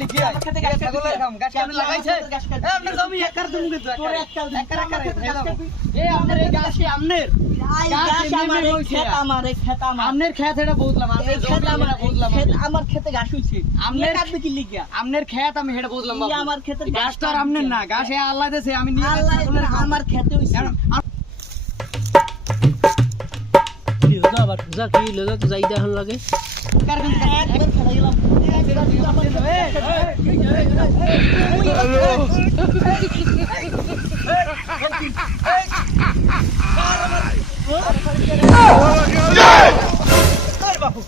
লিখি আয় খেতে গাছ ছাগলের খাম গাছ কাটে লাগাইছে আপনার জমি একার তুমি কিন্তু একার এ আপনার এই গাছ কি আপনার গাছ আমার ক্ষেত আমার ক্ষেত আমার আপনার ক্ষেত এটা বুঝলাম আপনার ক্ষেত জমি আমার এটা বুঝলাম ক্ষেত আমার ক্ষেতে ঘাস হইছে আপনার কাটবে কি লিগা আপনার ক্ষেত আমি এটা বুঝলাম বাবু আমার ক্ষেতে গাছ তো আর আপনার না গাছ এ আল্লাহ দেছে আমি নিয়ে আল্লাহ ছাগলের খাম আমার ক্ষেতে হইছে আবার পূজা কি লগে তো যাই দেখান লাগে একবার খেলা গেলাম বাবু